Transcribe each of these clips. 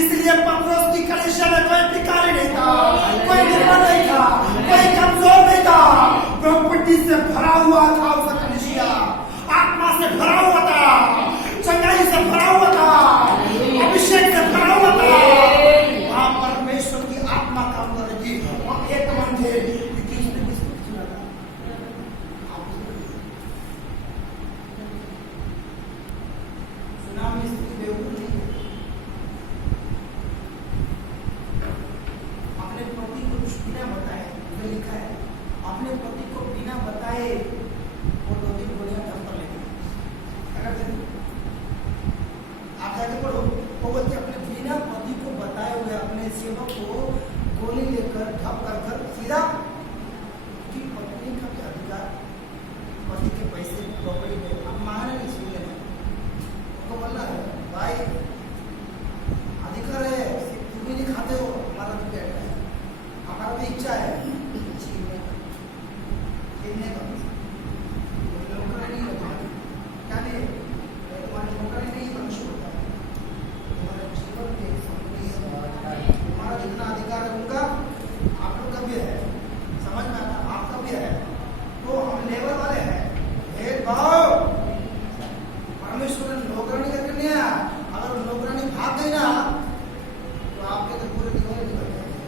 इसलिए पत्रोस की कलीसिया में कोई भिखारी नहीं था, कोई निर्बल नहीं था, कोई कमजोर नहीं था। प्रॉपर्टी से भरा हुआ था उसका कलीसिया, आत्मा से भरा हुआ था, चंगाई से भरा हुआ था, अभिषेक से भरा हुआ था। वहां परमेश्वर की आत्मा काम कर रही थी। और एक मन थे अपने पति को कुछ बिना बताए, लिखा है अपने पति को बिना बताए वो 2 दिन गोलियां दम पर लेते। आप जाके पढ़ो, वो बोलते अपने बिना पति को बताए हुए अपने सेवक को गोली लेकर ढप कर सीधा कि पत्नी का भी अधिकार पति के पैसे प्रॉपर्टी में अब मांगना नहीं चाहिए। उनको बोलना है भाई अधिकार है, तुम भी नहीं खाते हो, हमारा भी पेट है, हमारा भी इच्छा है छीनने का नौकरी नहीं होता क्या नहीं, तुम्हारी नौकरी नहीं मनुष्य होता है, तुम्हारे जीवन के तुम्हारा जितना अधिकार है उनका आप लोग का भी है, समझ में आता, आपका भी है। तो हम लेबर वाले हैं, भेदभाव परमेश्वर ने नौकरानी करके नहीं आया। अगर नौकरानी भाग गई ना तो आपके तो पूरे दीवार निकल जाएंगे।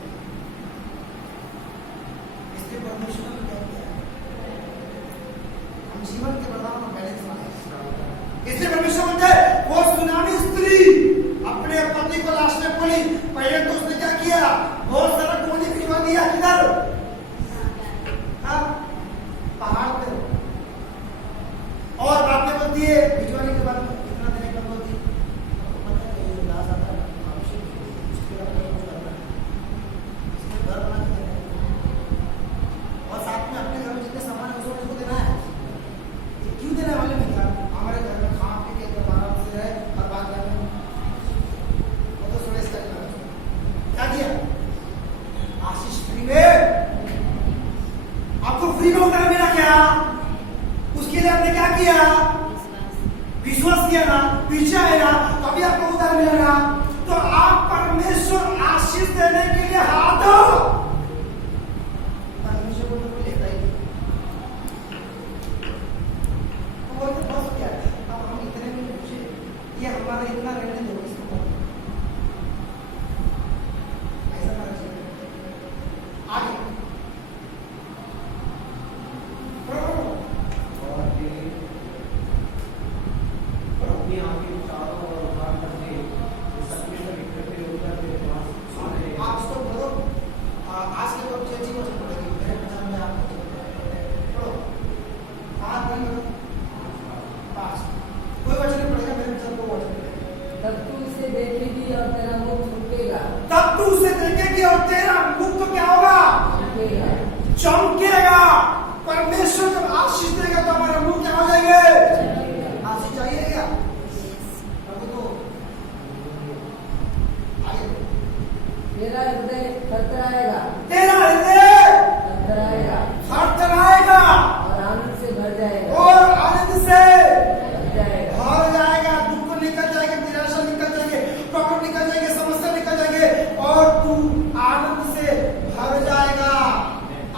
इसलिए परमेश्वर ने क्या किया, हम जीवन के बदलाव में बैलेंस बनाए। इसलिए परमेश्वर बोलते हैं वो सुनामी स्त्री अपने पति को लाश में बोली, पहले तो उसने क्या किया, बहुत सारा गोली भिजवा दिया किधर, पहाड़ पे। और बात में बोलती है भिजवाने के बाद कितना देने का बोलती है, पता है ये लाश आता है घर बना के देना और साथ में अपने घर में जितने सामान है उसको देना है। क्यों देने वाले नहीं था, हमारे घर में खा पी के आराम से रहे और बात करने वो तो सुरेश क्या किया, आशीष फ्री में, आपको फ्री में उतार मिला क्या, उसके लिए आपने क्या किया, विश्वास किया ना, पीछे आए ना, तभी आपको उतार मिला ना। तो आप परमेश्वर आशीष देने के लिए हाथ दो, परमेश्वर को तो लेता ही तो बोलते बस क्या है, अब हम इतने में पूछे ये हमारा इतना रहने दो, इसको ऐसा करना चाहिए। आगे तब तू उसे देखेगी और तेरा मुख झुकेगा, तब तू उसे देखेगी और तेरा मुख तो क्या होगा, चमकेगा। परमेश्वर जब आशीष देगा तो हमारा मुख क्या हो जाएंगे, आशीष चाहिए क्या प्रभु को। तेरा हृदय थरथराएगा, तेरा हृदय थरथराएगा थरथराएगा और आनंद से भर जाएगा, और आनंद से भर जाएगा, भर जाएगा। दुख निकल जाएगा, निराशा निकल जाएंगे, प्रॉब्लम निकल जाएंगे, समस्या निकल जाएंगे और तू आनंद से भर जाएगा।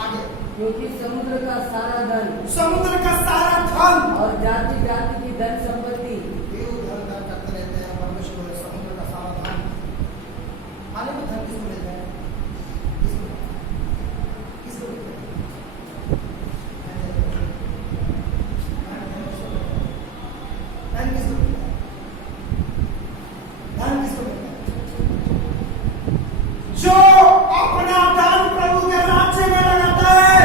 आगे क्योंकि समुद्र का सारा धन, समुद्र का सारा धन और जाति जाति की धन संपत्ति, धन करते रहते हैं परमेश्वर, समुद्र का सारा धन, मालूम धन किसको मिलता है, किसको मिलता है, धन किसको मिलता है, धन किसको मिलता है, जो अपना दान प्रभु के राज्य में लगाता है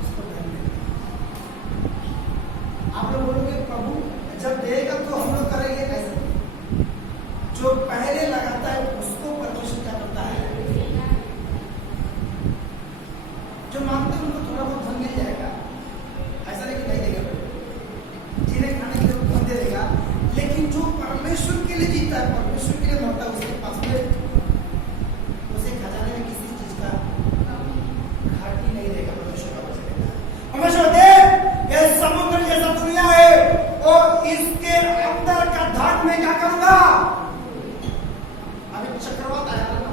उसको धन मिलता है। आप लोग बोलोगे प्रभु जब देगा तो हम लोग करेंगे कैसे, जो पहले लगाता है उसको परमेश्वर क्या करता है, जो मांगते हैं उनको थोड़ा बहुत धन मिल जाएगा, ऐसा नहीं देगा, जिन्हें खाने के लिए धन दे देगा। लेकिन जो परमेश्वर के लिए जीता है, परमेश्वर के लिए मरता है, उसके पास में उसे खजाने में किसी चीज का घाटी नहीं रहेगा, परमेश्वर का वचन कहता है। परमेश्वर देख ये समुद्र जैसा दुनिया है और इसके अंदर का धन में क्या करूं करूंगा। अभी चक्रवात आया ना,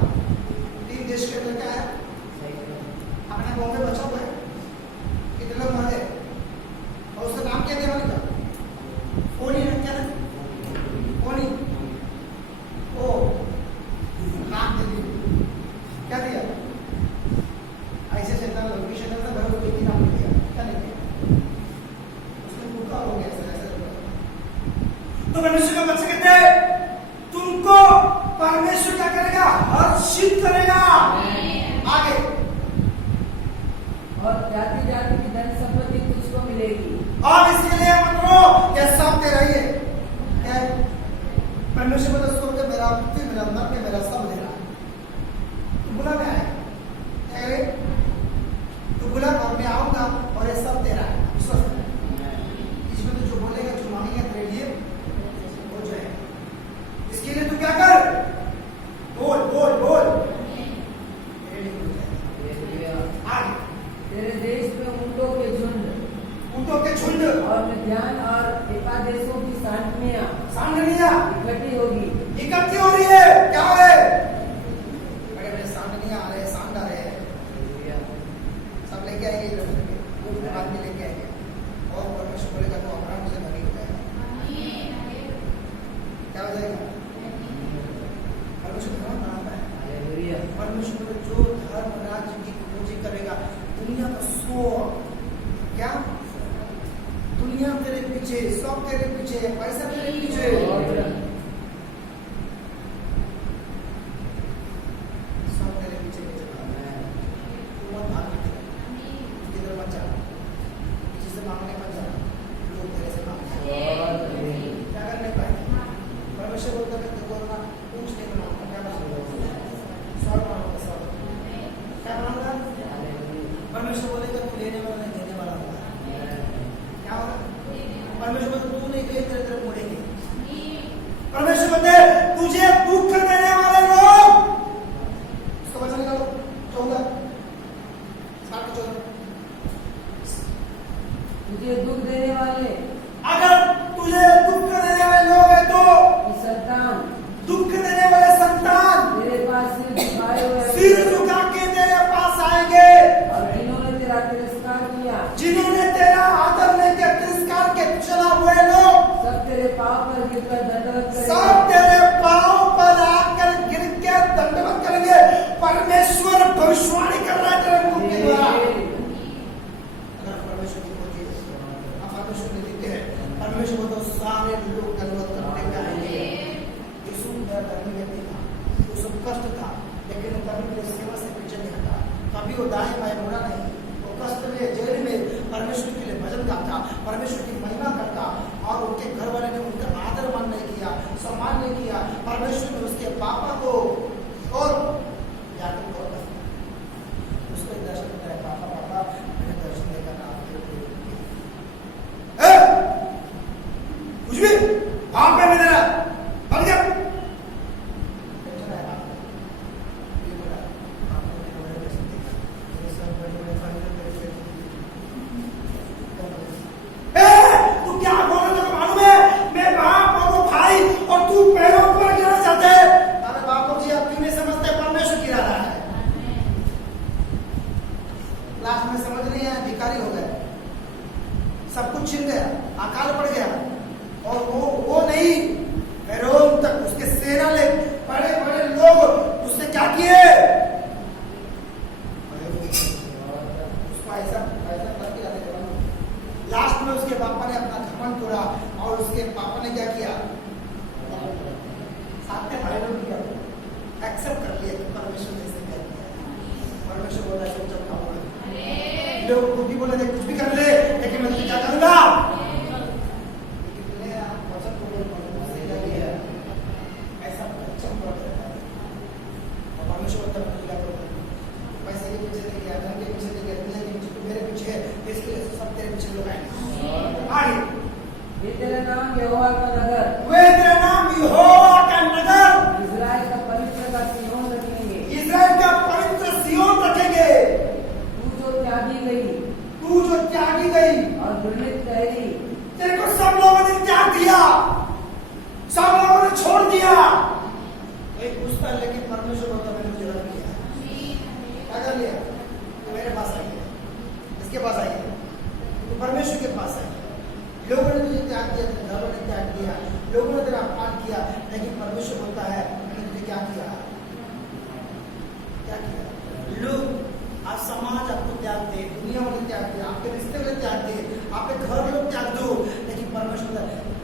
3 देश के अंदर क्या है, अपने बॉम्बे बचा हुआ है, कितने लोग मर गए, और उसका नाम क्या दिया मैंने, फोनी है क्या है, फोनी, ओ नाम दे दिया, क्या दिया, ऐसे शैतान लड़की शैतान से भर के नाम दिया, क्या नहीं दिया, उसने भूखा हो गया ऐसा। तो मनुष्य का बच्चे कहते हैं तुमको परमेश्वर क्या करेगा, हर्षित करेगा। आगे, और जाति जाति की धन संपत्ति तुझको मिलेगी। और इसके लिए मतलब क्या सब तेरा ही है, क्या है? परमेश्वर को दोस्तों के मेरा पुत्र मेरा अंदर के मेरा सब दे रहा है। तू बुला मैं आए, क्या करे? तू बुला और मैं आऊंगा और ये सब तेरा है, विश्वास है। इसमें तो जो बोलेगा जो मांगेगा तेरे लिए हो जाएगा। इसके लिए तू क्या कर, बोल बोल बोल, तेरे लिए हो जाएगा। आगे, तेरे देश में ऊँटों के झुंड और मध्याह्न और एकादेशों की सांडनियां इकट्ठी होगी। इकट्ठी हो रही है, क्या हो रहा है, बड़े बड़े सांडनियां आ रहे हैं, सांड आ रहे हैं, सब लेके आएंगे, बाद में लेके आएंगे, और परमेश्वर बोलेगा तो अब्राहम से धनी हो जाएगा। क्या हो जाएगा, परमेश्वर धर्म बनाता है। परमेश्वर जो धर्म राज्य की खोजी करेगा, दुनिया का सो क्या, दुनिया तेरे पीछे, सब तेरे पीछे, पैसा तेरे पीछे, सब तेरे पीछे तू मत भाग, किधर मत जा, किसी से मांगने मत जा, लोग तेरे से मांगते हैं, क्या करने पाएंगे। परमेश्वर बोलता है देखो ना, पूछने का मांगता, क्या मांगेगा, सॉल्व मांगता, सॉल्व क्या मांगा, परमेश्वर बोलेगा तू लेने वाला नहीं, देने वाला होगा। क्या होगा, परमेश्वर बोलते तू नहीं गए तेरे तरफ मुड़ेंगे। परमेश्वर बोलते तुझे दुख देने वाले लोग, उसको वचन निकालो 14 तुझे दुख देने वाले, अगर तुझे दुख देने वाले लोग है तो संतान, दुख देने वाले संतान तेरे पास सिर झुकाए हुए सिर झुका के तेरे पास आएंगे, और जिन्होंने तेरा तिरस्कार किया, जिन्होंने तेरा आदर नहीं किया, तिरस्कार के चला हुए लोग, सब तेरे पाँव पर गिरकर दंडवत करेंगे। सब तेरे पांव पर आकर गिर के दंडवत करेंगे। परमेश्वर भविष्यवाणी कर रहा है तेरे मुख के द्वारा। अगर परमेश्वर की होती है, आप परमेश्वर ने देते हैं, परमेश्वर को तो सारे लोग दंडवत करने पे आएंगे। यीशु मेरा धर्मी व्यक्ति था, उसे कष्ट था, लेकिन वो कभी भी सेवा से पीछे नहीं हटा, कभी वो दाएं बाएं मुड़ा नहीं, वो कष्ट में जेल में परमेश्वर के लिए भजन गाता, परमेश्वर की महिमा करता, और उनके घर वाले ने उनका आदर मान नहीं किया, सम्मान नहीं किया। परमेश्वर ने उसके पापा को और याकूब को उसको एक दर्शन दिया, पापा पापा मैंने दर्शन देखा ना, कुछ भी काम पे में देना बन गया, टेंशन है बाप ये बोला आपने मैंने बड़े दर्शन देखा, मेरे सब बड़े बड़े फाइनल तू क्या बोल रहा है, मालूम है मैं बाप और वो भाई और तू पैरों पर गिरना चाहते हैं। अरे बापू जी आप क्यों नहीं समझते, परमेश्वर गिरा रहा है, लास्ट में समझ नहीं आया, भिखारी हो गए, सब कुछ छिन गया, अकाल पड़ गया, और वो नहीं रोम तक उसके सेना ले बड़े बड़े लोग उससे क्या किए, उसको ऐसा ऐसा करके जाते थे। लास्ट में उसके पापा ने अपना घमंड तोड़ा, और उसके पापा ने क्या किया, साथ में भाई लोग किया, एक्सेप्ट कर लिया कि परमेश्वर ने ऐसे क्या किया। परमेश्वर बोला चुपचाप खाओ, लोग खुद ही बोले कुछ भी कर ले, लेकिन मैं तुझे क्या करूंगा, वचन को ऐसा लेकिन परमेश्वर बोलता है मैंने तुझे क्या किया, क्या किया। लोग आज समाज आपको त्याग दे, दुनिया वाले त्याग दे, आपके रिश्ते वाले त्याग दे, आपके घर लोग त्याग दो, लेकिन परमेश्वर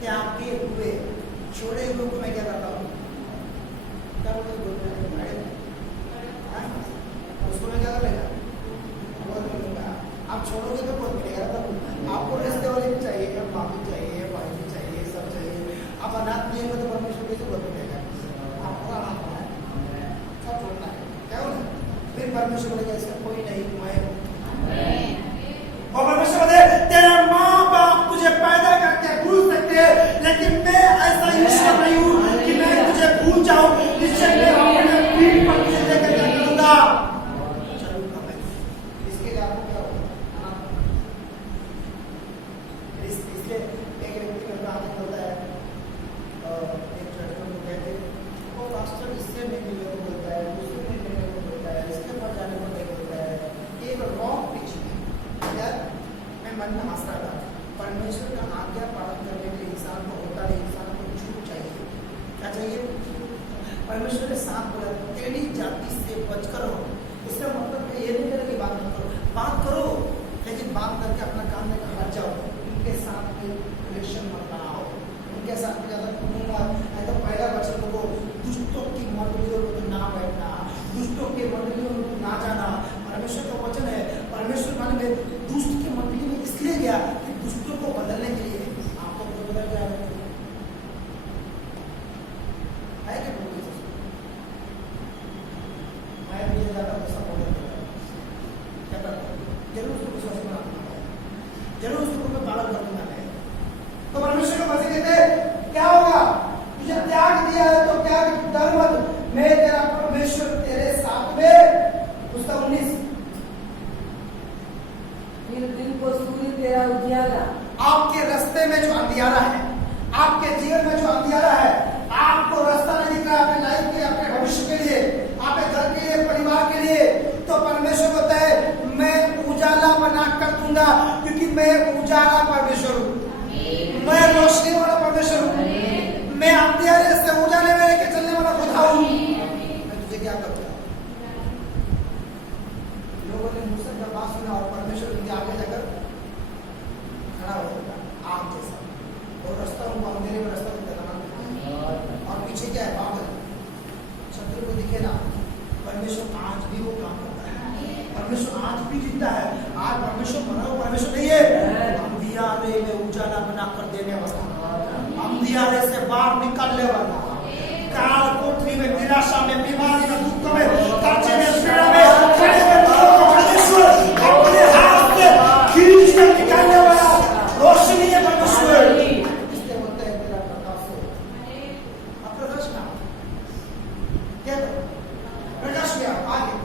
त्याग के हुए छोड़े हुए को मैं क्या करता हूँ, क्या बोलते उसको मैं क्या कर लेगा, आप छोड़ोगे तो बहुत मिलेगा। आपको रिश्ते वाले भी चाहिए, माँ भी चाहिए, भाई भी चाहिए, सब चाहिए। आप अनाथ नहीं हो तो परमेश्वर कैसे बहुत मिलेगा, आपको अनाथ होना है, सब छोड़ना है, क्या होना। फिर परमेश्वर बोलेगा इसका कोई नहीं, मैं और परमेश्वर बोले तेरा माँ बाप तुझे पैदा करके भूल सकते हैं, लेकिन मैं ऐसा ईश्वर नहीं हूँ कि मैं तुझे भूल जाऊं। निश्चय मैं अपने पीठ पर तुझे लेकर क्या करूंगा, चलूंगा मैं। इसके लिए आपको क्या होगा, इसलिए एक व्यक्ति का आगे होता है, एक चर्च में गए थे, वो पास्टर इससे नहीं मिले को बोलता है, उससे नहीं मिले को बोलता है, इसके पास जाने को नहीं बोलता है, एक रॉन्ग टीचिंग है। यार मैं मन में हंस रहा था, परमेश्वर का आज्ञा पालन करने के लिए इंसान को होता नहीं, इंसान को झूठ चाहिए। क्या चाहिए, परमेश्वर ने साथ बोला तेरी जाति से बचकर हो, इसका मतलब ये नहीं करें कि बात मत करो, बात करो, लेकिन बात करके अपना काम में हट जाओ, उनके साथ रिलेशन मत बनाओ, उनके साथ ज़्यादा घूमना। ऐसा पहला वचन को दुष्टों की मंडलियों में तो ना बैठना, दुष्टों के मंडलियों में तो ना जाना। परमेश्वर का वचन है, परमेश्वर मान में दुष्ट की मंडली में इसलिए गया कि दुष्टों को बदलने के लिए। आपको तो बदल गया है कि मैं भी ज़्यादा पैसा बोल क्या करता, जरूर उसको विश्वास बनाना, जरूर उसको मैं पालन कर दूंगा। तो परमेश्वर को मसीह कहते क्या होगा, तुझे त्याग दिया है तो त्याग डर मत, मैं तेरा परमेश्वर तेरे साथ में। उसका 19 फिर दिन को सूर्य तेरा उजियारा, आपके रास्ते में जो अंधियारा है, आपके जीवन में जो अंधियारा है, आपको रास्ता नहीं दिख रहा है अपने लाइफ के लिए, अपने भविष्य के लिए, आपके घर के लिए, परिवार के लिए, तो परमेश्वर कहता है मैं उजाला बना कर दूंगा, क्योंकि मैं उजाला परमेश्वर हूँ, मैं रोशनी वाला परमेश्वर हूँ, मैं अंधियारे से उजाले में लेके चलने वाला खुदा हूँ। मैं तुझे क्या करूँगा, लोगों ने मुझसे जब बात सुना और परमेश्वर उनके आगे जाकर खड़ा हो जाता आग जैसा, और रास्ता उनको अंधेरे में रास्ता दिखाना, और पीछे क्या है बादल, शत्रु को दिखे ना। परमेश्वर आज भी वो काम करता है, परमेश्वर आज भी जीता है। आज परमेश्वर बना हुआ परमेश्वर नहीं है, अंधियारे में उजाला बना कर देने वाला, अंधियारे से बाहर निकालने वाला, काल कोठरी में, निराशा में, बीमारी में, दुख में, कर्जे में, पीड़ा में खड़े हुए लोगों को परमेश्वर अपने हाथ से खींच कर निकालने वाला रोशनी है परमेश्वर। इसलिए बोलते हैं तेरा प्रकाश हो, अब प्रकाश ना क्या प्रकाश क्या आगे,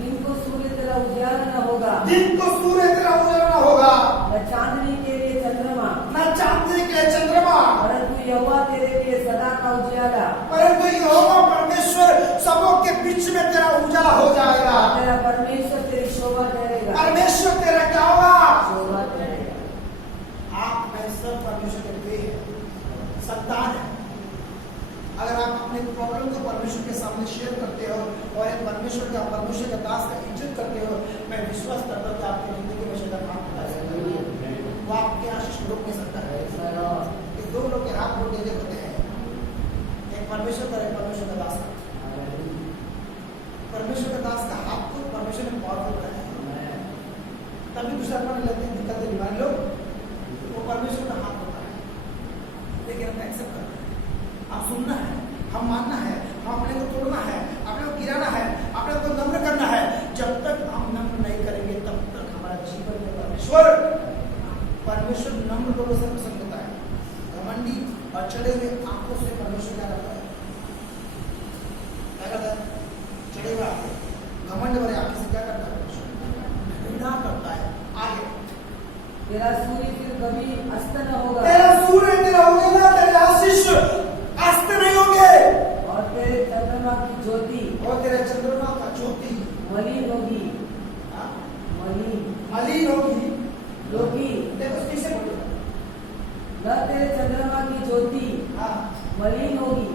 दिन को सूर्य तेरा उजियारा न होगा, दिन को सूर्य तेरा उजाला न होगा, न चांदनी के लिए चंद्रमा, न चांदनी के चंद्रमा, परंतु यहोवा तेरे लिए सदा का उजियारा, परंतु यहोवा परमेश्वर सबों के बीच में तेरा उजाला हो जाएगा। तेरा परमेश्वर तेरी शोभा ठहरेगा, परमेश्वर तेरा क्या होगा, शोभा ठहरेगा। आप में सब परमेश्वर के प्रिय है, संतान है। अगर आप अपने प्रॉब्लम को परमेश्वर के सामने शेयर करते हो और एक परमेश्वर का दास का इज्जत करते हो, मैं विश्वास करता हूँ कि आपकी जिंदगी में शैतान हाथ उठा सकता है, वो आपके आशीष रोक नहीं सकता है। इस दो लोग के हाथ रोक देते होते हैं, एक परमेश्वर का, एक परमेश्वर का दास का। परमेश्वर का दास का हाथ को परमेश्वर ने पावरफुल बनाया, तभी दूसरा अपने लगते हैं दिक्कतें बीमारी लोग, वो परमेश्वर का हाथ होता है, लेकिन हमें एक्सेप्ट करना है, आप सुनना है, हम मानना है, हम अपने को तोड़ना है, अपने को गिराना है, अपने को नम्र करना है। जब तक हम नम्र नहीं करेंगे तब तक हमारा जीवन में परमेश्वर नम्र लोगों से पसंद होता है। घमंडी और चढ़े हुए आंखों से परमेश्वर क्या करता है, क्या करता है, चढ़े हुए आंखें, घमंड भरे आंखें से क्या करता है, परमेश्वर घृणा करता है। आगे तेरा सूर्य फिर कभी अस्त न होगा, तेरा सूर्य तेरा उगेगा, तेरे आशीष अस्त नहीं होंगे, और तेरे चंद्रमा की ज्योति, और तेरे चंद्रमा का ज्योति मलिन होगी, मलिन होगी। होगी, देखो कैसे बोलेगा, न तेरे चंद्रमा की ज्योति हाँ मलिन होगी,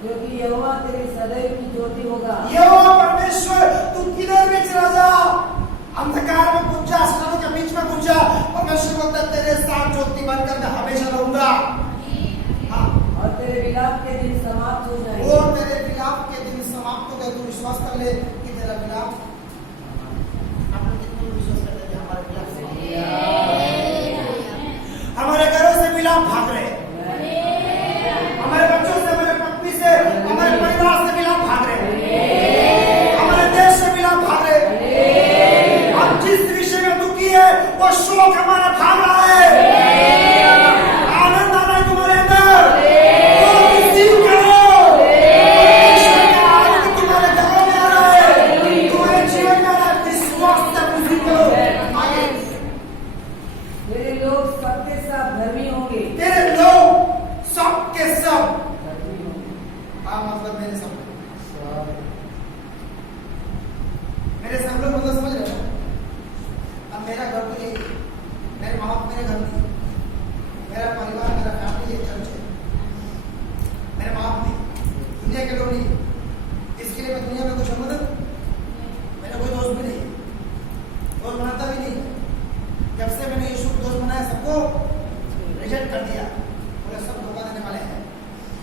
क्योंकि यहोवा तेरी सदैव की ज्योति होगा। यहोवा परमेश्वर तू किधर भी चला जा, अंधकार में घुस जा, सड़कों के बीच में घुस जा, परमेश्वर बोलता है तेरे साथ ज्योति बनकर मैं हमेशा रहूंगा। हाँ, और तेरे विलाप के दिन समाप्त हो जाएंगे। और तेरे विलाप के दिन समाप्त हो गए। तू विश्वास कर ले कि तेरा विलाप, आप लोग कितने विश्वास करते हैं कि हमारे विलाप से, हमारे घरों से विलाप भाग रहे, हमारे बच्चों से, हमारे पत्नी से, हमारे परिवार से विलाप भाग रहे, हमारे देश से विलाप भाग रहे। हम जिस विषय में दुखी है वो शोक हमारा भाग रहा है। आनंद आ रहा है तुम्हारे अंदर, वो रिसीव करो। परमेश्वर का आनंद तुम्हारे घरों में आ रहा है, तुम्हारे जीवन में आ रहा है। विश्वास से रिसीव करो। आगे तेरे लोग सबके सब धर्मी होंगे। तेरे लोग सबके सब, धर्मी होंगे। मतलब मेरे सब लोग मतलब समझ रहे हो। अब मेरा घर तो यही, मेरे माँ बाप मेरे घर नहीं, मेरा परिवार, मेरा फैमिली एक चर्च है। मेरे माँ बाप नहीं, दुनिया के लोग नहीं, इसके लिए मैं दुनिया में कुछ मदद, मेरा कोई दोस्त भी नहीं, दोस्त बनाता भी नहीं। जब से मैंने यीशु को दोस्त बनाया सबको रिजेक्ट कर दिया, बोले सब धोखा देने वाले हैं,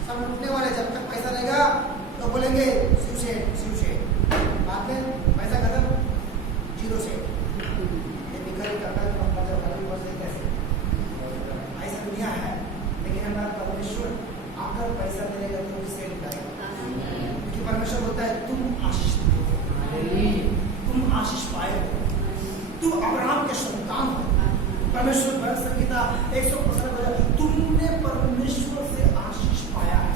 सब लूटने वाले। जब तक पैसा लेगा तो बोलेंगे शिव से, शिव से, बाद में पैसा खत्म, जीरो से। ये भिखारी का कैसे, ऐसा दुनिया है। लेकिन हमारा परमेश्वर अगर पैसा मिलेगा तो इससे लुटाएगा, क्योंकि परमेश्वर बोलता है तुम आशीष दो, तुम आशीष पाए हो, तू अब्राहम के संतान हो। परमेश्वर भक्त संगीता 155 तुमने परमेश्वर से आशीष पाया है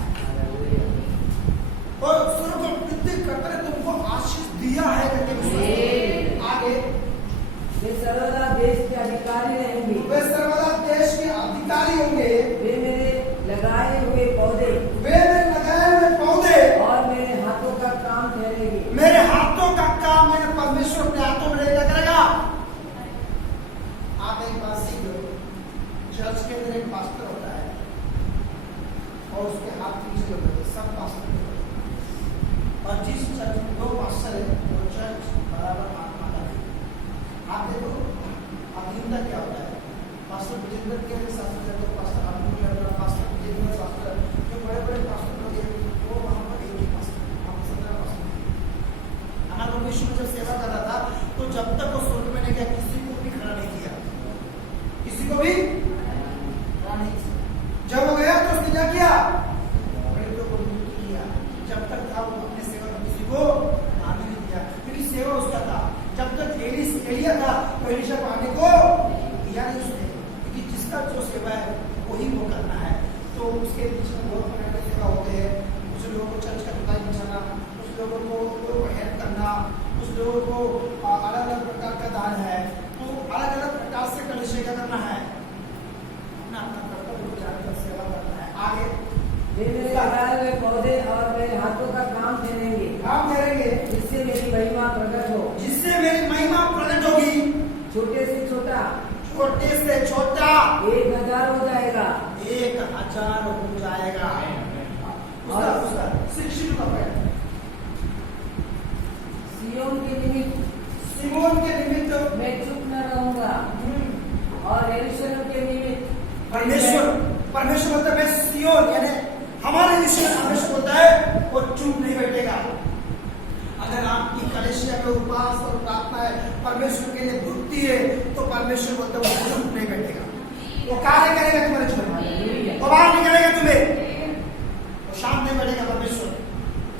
और स्वर्ग और पृथ्वी कर्ता ने तुमको आशीष दिया है करके। आगे वे सर्वदा देश के अधिकारी रहेंगे। वे सर्वदा देश के अधिकारी होंगे। वे मेरे लगाए हुए पौधे, वे मेरे लगाए हुए पौधे और मेरे हाथों का काम ठहरेंगे। मेरे हाथों का काम मैंने परमेश्वर अपने हाथों में क्या करेगा। आप एक बात सीख लो, चर्च के अंदर एक पास्टर होता है और उसके हाथ पीछे होते हैं, सब पास्टर होते हैं। और जिस चर्च में दो पास्टर है वो चर्च बराबर आत्मा का है। आप देखो अधीनता क्या होता है। पास्टर विजेंद्र के साथ तो pastor Abdul, pastor Vijendra, pastor जो बड़े बड़े पास्टर लोग हैं वो वहाँ पर एक ही पास्टर, हम 17 पास्टर। हमारा प्रभु यीशु जब सेवा कर रहा था तो जब तक वो स्वर्ग में नहीं गया किसी को भी खड़ा नहीं किया, किसी को भी खड़ा नहीं किया। जब वो गया तो उसने क्या किया, किया। जब तक था वो अपने सेवा में किसी को आने नहीं दिया, क्योंकि सेवा उसका था। जब तक एलिया था तो एलीशा को आने को दिया नहीं उसने, क्योंकि जिसका जो सेवा है वही वो करना है। तो उसके बीच में बहुत प्रकार की सेवा होते हैं। कुछ लोगों को चर्च का खुदाई बिछाना, कुछ लोगों को हेल्प करना, कुछ लोगों को अलग अलग प्रकार का दान है। तो अलग अलग प्रकार से कलिसिया क्या करना है, अपना अपना कर्तव्य जानकर सेवा करना है। आगे वे मेरे लगाए हुए पौधे और मेरे हाथों का काम ठहरेंगे। काम करेंगे जिससे मेरी महिमा प्रकट हो, जिससे मेरी महिमा प्रकट होगी। छोटे से छोटा, छोटे से छोटा 1000 हो जाएगा। 1000 हो जाएगा। उसका शिक्षित का पैर सियोन के निमित्त, सिमोन के निमित्त मैं चुप न रहूंगा, और यरूशलेम के निमित्त परमेश्वर बोलता है मैं सियोन, यानी हमारे विषय में परमेश्वर बोलता है वो चुप नहीं बैठेगा। अगर आपकी कलिसिया में उपवास और प्रार्थना है, परमेश्वर के लिए भक्ति है, तो परमेश्वर बोलता है वो चुप नहीं बैठेगा, वो कार्य करेगा तुम्हारे जीवन में, वो बाहर निकलेगा तुम्हें, वो शांत नहीं बैठेगा। परमेश्वर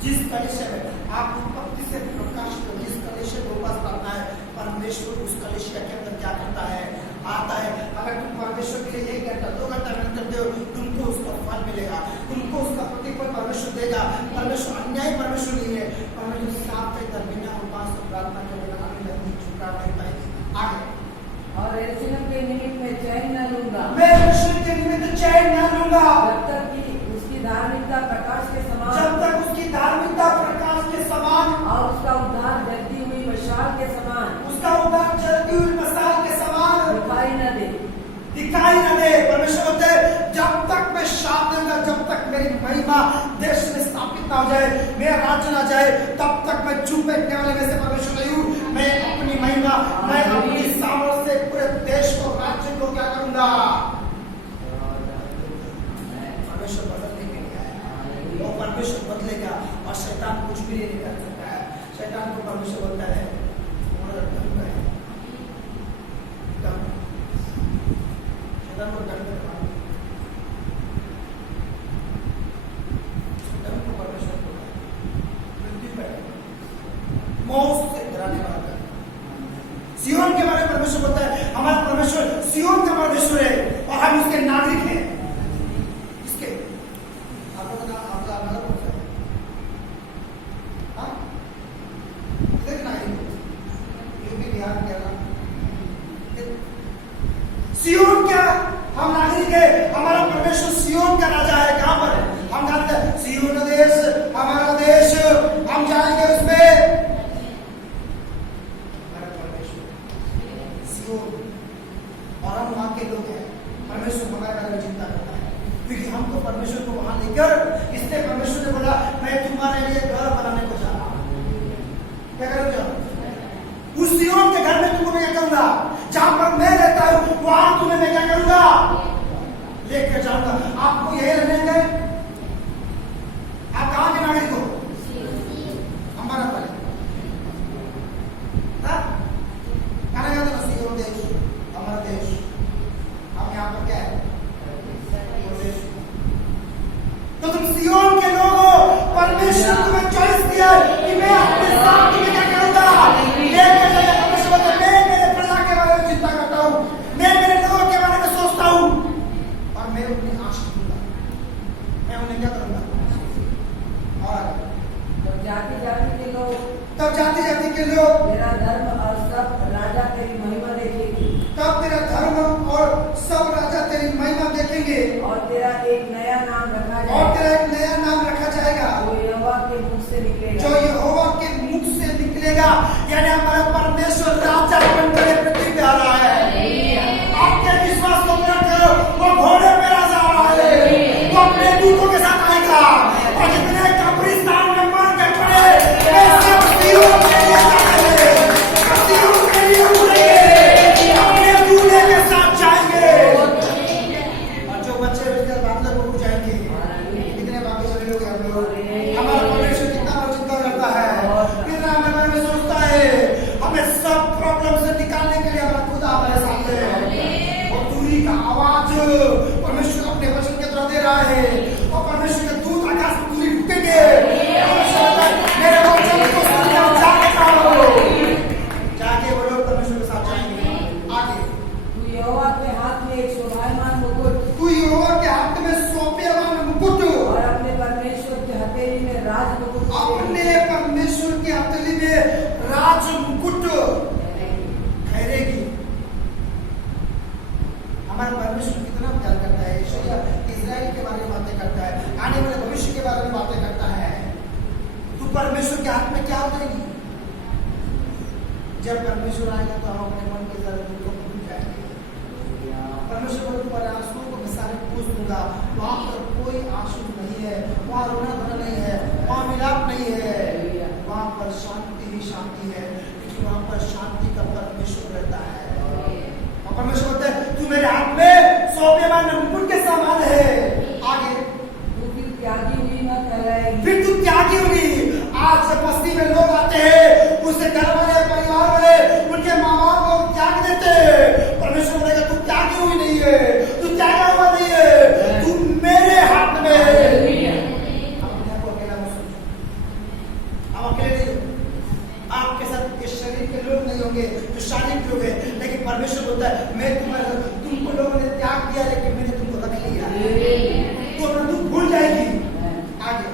जिस कलिसिया में आप उत्पत्ति से प्रकाशित हो, जिस कलिसिया में उपवास प्रार्थना है, परमेश्वर उस कलिसिया के अंदर क्या करता है, आता है। अगर तुम परमेश्वर के लिए 1 घंटा 2 घंटा मेहनत करते हो, तुमको उसका फल मिलेगा, तुमको उसका प्रतिफल परमेश्वर देगा। परमेश्वर अन्याय परमेश्वर नहीं है, परमेश्वर साफ के बिना उपवास और प्रार्थना के बिना नहीं झुका नहीं पाएगी। आगे और यरूशलेम के निमित्त मैं चैन न लूंगा, मैं यरूशलेम के निमित्त चैन न लूंगा, जब तक कि उसकी धार्मिकता प्रकाश के समान, जब तक उसकी धार्मिकता प्रकाश के समान और उसका उद्धार जलती हुई मशाल के समान, उसका उद्धार जलती हुई मशाल के समान दिखाई न दे, दिखाई न दे। परमेश्वर बोलते हैं जब तक मैं शांत रहूंगा, जब तक मेरी महिमा देश में स्थापित स्थापना हो जाए, मेरा राज्य ना जाए, तब तक मैं चुप बैठने वाले में से परमेश्वर नहीं हूँ। मैं अपनी महिमा, मैं अपनी सामर्थ से पूरे देश को, राज्य को क्या करूंगा? परमेश्वर बदलने के लिए आया, वो परमेश्वर बदलेगा और शैतान कुछ भी नहीं कर सकता है। शैतान को परमेश्वर बोलता है तुम्हारा धर्म है, शैतान को धर्म मौत से डराने वाला है। सियोन के बारे में परमेश्वर बोलता है हमारा परमेश्वर सियोन का परमेश्वर है और हम उसके नागरिक हैं। इसके आपका नगर कौन सा है? हाँ, देखना है यूपी, बिहार, केरला। सियोन क्या हम नागरिक है, हमारा परमेश्वर सियोन का राजा है। कहां पर हम जानते हैं? सियोन देश हमारा देश, हम जाएंगे उसमें। और हम वहां के लोग हैं, परमेश्वर हमारे बारे में चिंता करता है, क्योंकि हमको परमेश्वर को वहां लेकर, इसलिए परमेश्वर ने बोला मैं तुम्हारे लिए घर बनाने को जा रहा हूं। क्या करूंगा? उस सियोन के घर में तुमको मैं क्या करूंगा? जहां पर मैं रहता हूं वहां तुम्हें मैं क्या करूंगा? लेकर जाऊंगा। आपको यही रहने गए? आप कहां के नागरिक हो? हमारा पहले सियोन देश हमारा देश, हम यहाँ पर क्या है? तो तुम सियोन के लोग हो, परमेश्वर तुम्हें चॉइस दिया कि मैं अपने साथ तुम्हें क्या करूंगा? लेकर जाएगा। परमेश्वर बोलता है मैं मेरे प्रजा के बारे में चिंता करता हूँ, मैं मेरे लोगों के बारे में सोचता हूँ और मैं उन्हें आशीष दूंगा। मैं उन्हें क्या करूंगा? और तब जाति जाति के लोग तेरा धर्म और सब राजा तेरी महिमा देखेंगे। तब तेरा धर्म और सब राजा तेरी महिमा देखेंगे और तेरा एक नया नाम रखा जाएगा जो यहोवा के मुख से निकलेगा। यानी हमारा परमेश्वर राजा बनकर पृथ्वी पे आ रहा है। आपके विश्वास को पूरा करो, वो घोड़े पे राजा आ रहा है, वो अपने दूतों के साथ आएगा और जितने कब्रिस्तान में मर के पड़े वे सब सियोन के लिए जाएंगे, सियोन के लिए उड़ेंगे, अपने दूल्हे के साथ जाएंगे। और जो बच्चे उसके बादलों को उड़ जाएंगे। कितने भाग्यशाली लोग हैं हम लोग। हमारा परमेश्वर कितना चिंता करता है, कितना हमारे बारे में सोचता है। हमें सब प्रॉब्लम से निकालने के लिए हमारा खुदा हमारे साथ है। और दूरी का आवाज परमेश्वर अपने वचन के द्वारा दे रहा है और परमेश्वर के दूत आकाश में दूरी रुकेंगे। मेरे वचन को सुनकर जाके वो लोग परमेश्वर के साथ जाएंगे। आगे तू यहोवा के हाथ में एक शोभायमान मुकुट, तू यहोवा के हाथ में शोभायमान मुकुट और अपने परमेश्वर की हथेली में राज मुकुट, अपने परमेश्वर की हथेली में राज मुकुट ठहरेगी। हमारा परमेश्वर कितना प्यार करता है। इस्राएल के बारे में बातें करता है, आने वाले भविष्य के बारे में बातें करता है। तू परमेश्वर के हाथ में क्या हो जाएगी? जब परमेश्वर आएगा तो हम अपने मन के सारे दुख को भूल जाएंगे। परमेश्वर को तुम्हारे आंसुओं को मैं सारे पूछ दूंगा। वहां पर कोई आंसू नहीं है, वहां रोना धोना नहीं है, वहां मिलाप नहीं है, वहां पर शांति ही शांति है, क्योंकि वहां पर शांति का परमेश्वर रहता है। और परमेश्वर बोलते हैं तू मेरे हाथ में शोभायमान मुकुट के समान है। आगे तू फिर त्यागी हुई न कहलाएगी। फिर तू त्यागी होगी। आज जब बस्ती में लोग आते हैं, उससे घर वाले, परिवार वाले, उनके माँ बाप को त्याग देते हैं। परमेश्वर बोलेगा तू त्यागी हुई नहीं है, तू त्यागा हुआ नहीं है, तू मेरे हाथ में है। अपने को अकेला मत समझो, आप अकेले नहीं हो। आपके साथ इस शरीर के लोग नहीं होंगे जो शारीरिक लोग हैं, लेकिन परमेश्वर बोलता है मैं तुमको लोगों ने त्याग दिया लेकिन मैंने तुमको रख लिया। तो अपना दुख भूल जाएगी। आगे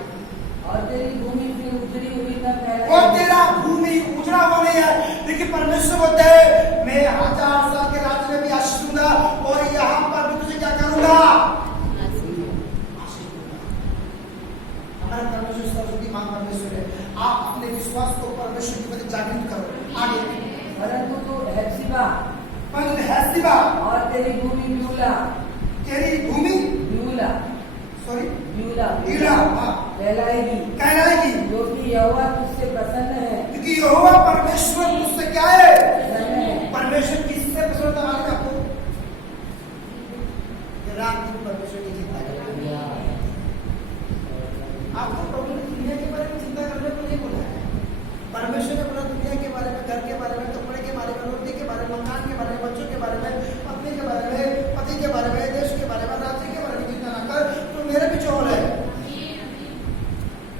और तेरी भूमि फिर उजड़ी हुई न कहलाएगी। और तेरा भूमि उजड़ा हुआ नहीं है, लेकिन परमेश्वर बोलते हैं मैं 1000 साल के राज्य में भी आशीष दूंगा और यहाँ पर भी तुझे क्या करूंगा? आशीष दूंगा। हमारा परमेश्वर सर्वशक्तिमान परमेश्वर है। आप अपने विश्वास को परमेश्वर के प्रति जागृत करो। आगे परंतु तू हेप्सिबा हेप्सिबा और तेरी भूमि ब्यूला, तेरी भूमि ब्यूला सॉरी यूदा ईड़ा, हाँ, कहलाएगी, कहलाएगी, क्योंकि यहोवा तुझसे प्रसन्न है। क्योंकि यहोवा परमेश्वर मुझसे क्या है? प्रसन्न है। परमेश्वर किससे प्रसन्न था मालूम है आपको? कि रात दिन परमेश्वर की चिंता करें। आपको प्रभु ने दुनिया के बारे में चिंता करने को नहीं बोला है। परमेश्वर ने बोला दुनिया के बारे में, घर के बारे में, कपड़े के बारे में, रोटी के बारे में, मकान के बारे में, बच्चों के बारे में, पत्नी के बारे में, पति के बारे में, देश के बारे में, राज्य के बारे में चिंता ना कर, तो मेरे पीछे हो है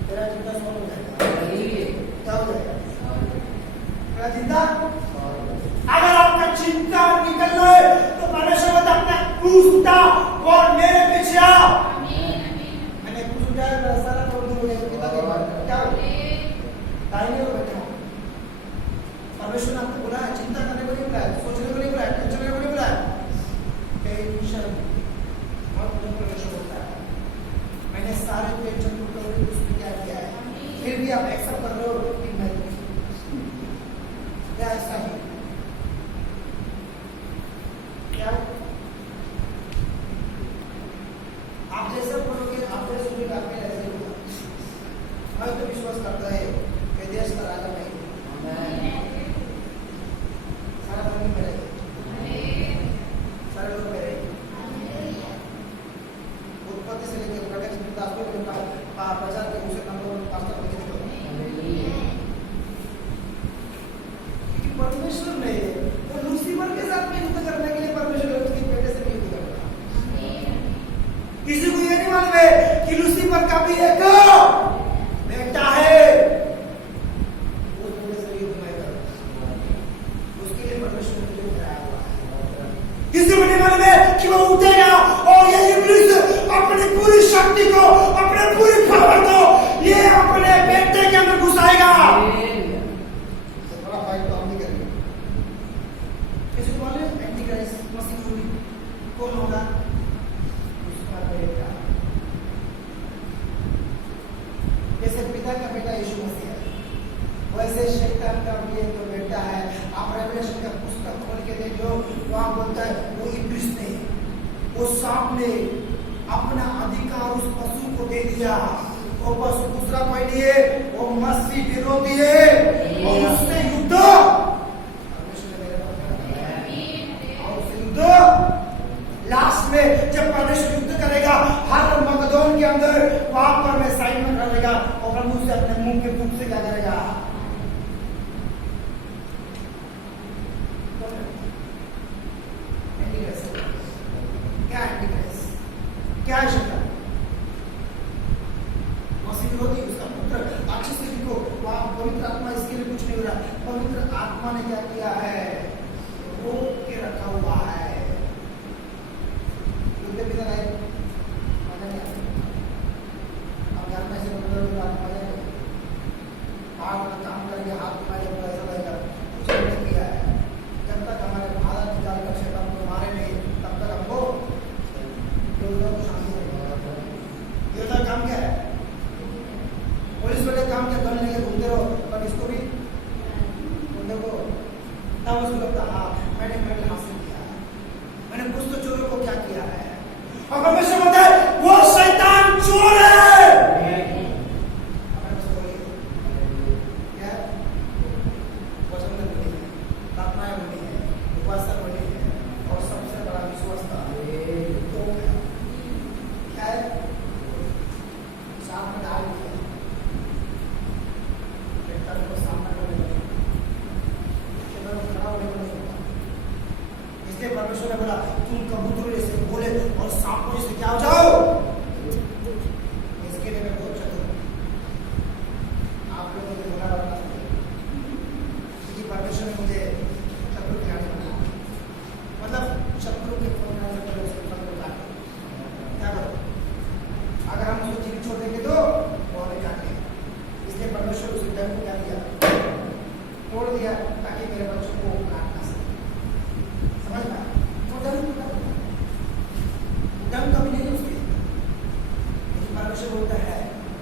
तेरा चिंता सॉल्व हो जाएगा। क्या हो जाएगा? तेरा चिंता, अगर आपका चिंता निकल जाए तो परमेश्वर बोलता अपना क्रूस उठा और मेरे पीछे आ। मैंने क्रूस उठाया, मेरा सारा प्रॉब्लम हो जाएगा। पिता के बारे में क्या हो? दाहिने ओर बैठे हो। परमेश्वर ने आपको बोला है, चिंता करने को नहीं बुलाया, सोचने को नहीं बुलाया, टेंशन लेने को नहीं बुलाया। टेंशन और परमेश्वर बोलता है मैंने सारे टेंशन को करके उसने क्या किया है, फिर भी आप एक्सेप्ट कर रहे हो कि मैं क्या ऐसा है क्या? आप जैसा बोलोगे, आप जैसे सुनोगे, आपके ऐसे ही होगा। मैं तो विश्वास करता है कि देश का राजा नहीं सारा धर्म में रहेगा, सारे लोग में रहेंगे। उत्पत्ति से लेकर प्रकट तक प्रचार के दूसरे नंबर वन पास्टर बन गए। क्योंकि परमेश्वर ने वो लूसीफर के साथ में युद्ध करने के लिए परमेश्वर ने उसके बेटे से भी युद्ध करना। किसी को ये नहीं मालूम है कि लूसीफर का भी एक बेटा है, वो बेटे से युद्ध नहीं करता, उसके लिए परमेश्वर ने युद्ध कराया हुआ है। किसी को नहीं मालूम है कि वो उठेगा और ये इब्लीस अपनी पूरी शक्ति को, अपने पूरी पावर को ये अपने बेटे के अंदर घुसाएगा। थोड़ा फाइट तो हम भी करेंगे। किसी को मालूम है एंटी क्राइस्ट मसीह कौन होगा? उसका बेटा। जैसे पिता का बेटा यीशु मसीह है, वैसे शैतान का भी एक बेटा है। आप रेवलेशन का पुस्तक खोल के देख लो, वहां बोलता है वो इब्लीस ने, वो सांप ने अपना अधिकार उस पशु को दे दिया। वो पशु दूसरा कोई नहीं है, वो मसीह विरोधी है और उससे युद्ध और उससे युद्ध लास्ट में जब परमेश्वर युद्ध करेगा हर मकदोन के अंदर, वहां पर मैं साइड में करेगा और प्रभु से अपने मुंह के फूंक से क्या करेगा? क्या एंटीक्राइस्ट? क्या है शैतान? मसीह विरोधी, उसका पुत्र। अच्छे से लिखो, वहां पवित्र आत्मा इसके लिए कुछ नहीं हो रहा। पवित्र आत्मा ने क्या किया है? रोक के रखा हुआ है। युद्ध भी ना है, मजा नहीं आता। अब घर में से पवित्र आत्मा है, हाथ में काम करके हाथ तुम्हारे ऊपर ऐसा लगेगा कुछ नहीं किया है। जब तक हमारे बाहर निकाल कर शैतान को मारे नहीं, तब तक हमको शांति नहीं। ये काम क्या है? पुलिस वाले काम क्या करने के घूमते रहो, पर इसको भी देखो, तब उसको लगता हाँ मैंने मेडल हासिल किया है, मैंने कुछ तो चोरों को क्या किया है। और परमेश्वर बोलता है वो शैतान चोर है। क्या वचन में बोली है, प्रार्थनाएं बोली है, उपासना बोली है, और सबसे बड़ा विश्वास था तो क्या है? साथ में डाल दिया को सामना करने लगे, खड़ा होने को नहीं होता। इसलिए परमेश्वर ने बोला तुम कबूतर जैसे बोले और सांपों जैसे क्या हो जाओ। इसके लिए मैं बहुत चतुर हूं, आप लोगों को बोला बनना चाहिए, क्योंकि परमेश्वर ने मुझे शत्रु खिलाड़ी बनाया। मतलब शत्रु के फोन क्या करो, अगर हम उसको जीवित छोड़ देंगे तो वो हमें काटे। इसलिए परमेश्वर उस डर को क्या दिया? तोड़ दिया, ताकि मेरे बच्चों को काट ना सके। समझ में? वो डर कभी नहीं उसके, लेकिन परमेश्वर बोलता है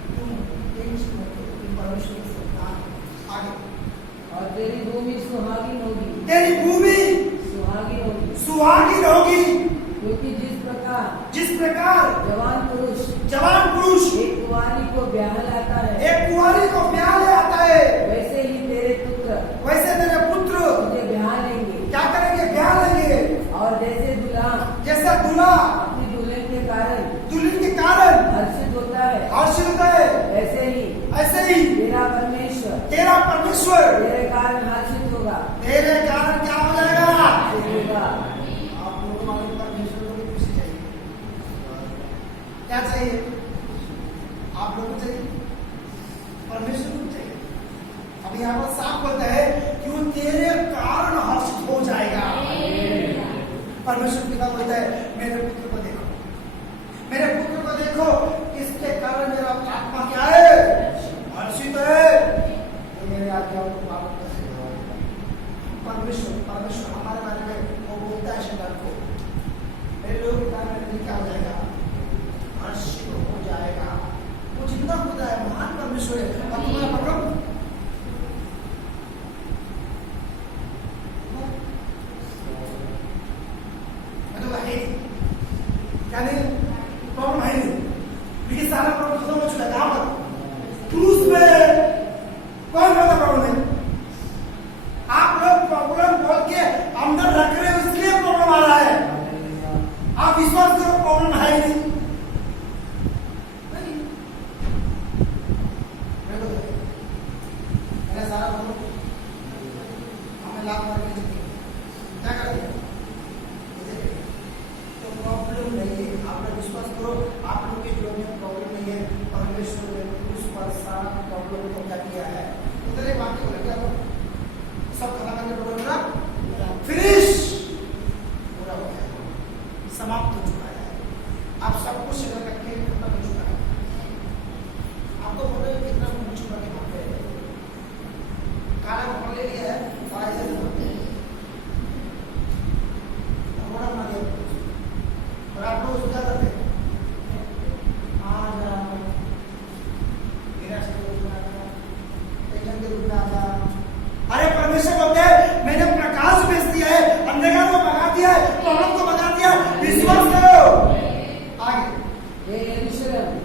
तुम टेंशन मत लो, तुम परमेश्वर की संतान आगे। और तेरी भूमि सुहागिन होगी, तेरी भूमि सुहागिन होगी, सुहागिन होगी, क्योंकि क्योंकि जिस प्रकार जवान पुरुष एक कुंवारी को ब्याह लाता है, एक कुंवारी को ब्याह ले आता है, वैसे ही तेरे पुत्र तुझे ब्याह लेंगे। क्या करेंगे? ब्याह लेंगे। और जैसे दूल्हा अपनी दुल्हन के कारण हर्षित होता है, ऐसे ही तेरा परमेश्वर तेरे कारण हर्षित होगा। तेरे कारण क्या हो जाएगा? हर्षित होगा। आप लोगों को मालूम, परमेश्वर को भी खुशी चाहिए। क्या चाहिए? आप लोगों को चाहिए, परमेश्वर को चाहिए। अब यहाँ पर साफ होता है क्यों तेरे कारण हर्षित हो जाएगा। परमेश्वर पिता बोलता है मेरे पुत्र को देखो, इसके कारण मेरा